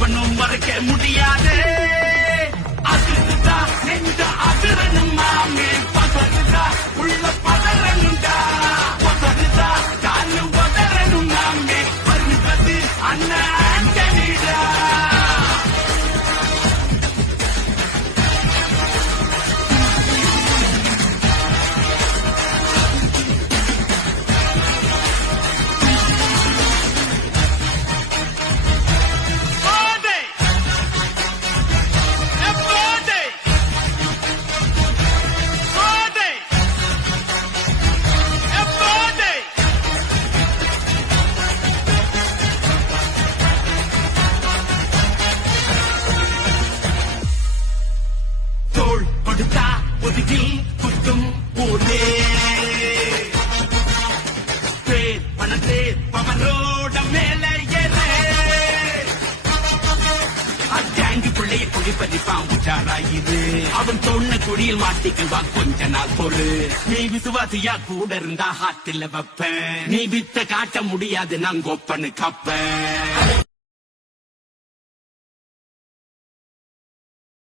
எவனும் மறைக்க முடியாது. அதுதான் நெஞ்ச அதிரணும் மாமே, பதறுதா உள்ள பதறணும்டா, பதறுதா காலு பதறணும் மாமே, வருவது அண்ணன் ஆண்டனிடா. தோள் கொடுத்தா ஒதுகில் குத்தும் போதே, பேர் பணத்தே பவரோட மேல ஏறே, அத்தாங்கு பிள்ளைய குடிப்பதிப்பான் உச்சாராயிரு, அவன் சொன்ன குடியில் மாட்டிக்குவான் கொஞ்ச நாள் பொறு. நீ விசுவாசியா கூட இருந்தா ஹாட்டில் வைப்பேன், நீ வித்த காட்ட முடியாது நான் கொப்பனு கப்பேன்.